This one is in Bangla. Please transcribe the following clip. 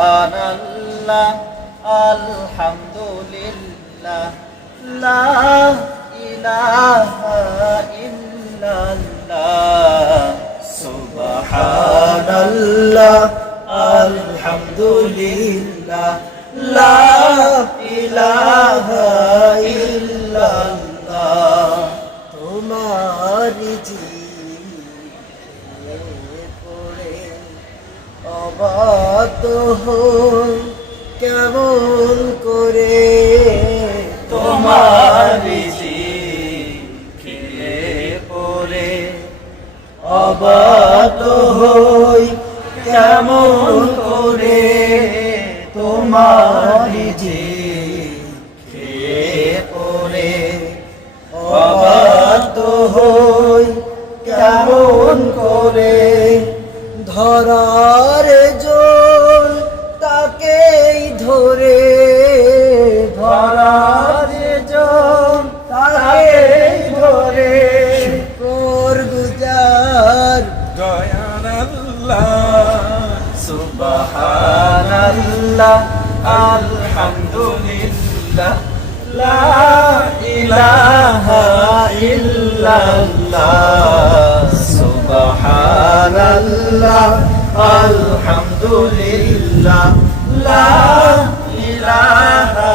সুবহানাল্লাহ আলহামদুলিল্লাহ লা ইলাহা ইল্লাল্লাহ সুবহানাল্লাহ আলহামদুলিল্লাহ লা ইলাহা ইল্লাল্লাহ তোমারি জিনে পড়ে অবাধ্য হই কেমন করে তোমারি জিনে পড়ে অবাধ্য হই কেমন করে তোমারি জিনে পড়ে অবাধ্য হই কেমন করে ধরার জল তাকেই ধরে ধরার জল তাকেই ধরে শুকর গুজার দয়াল আল্লাহ সুবহানাল্লাহ আলহামদুলিল্লাহ লা ইলাহা ইল্লাল্লাহ সুবহানাল্লাহ আলহামদুলিল্লাহ লা ইলাহা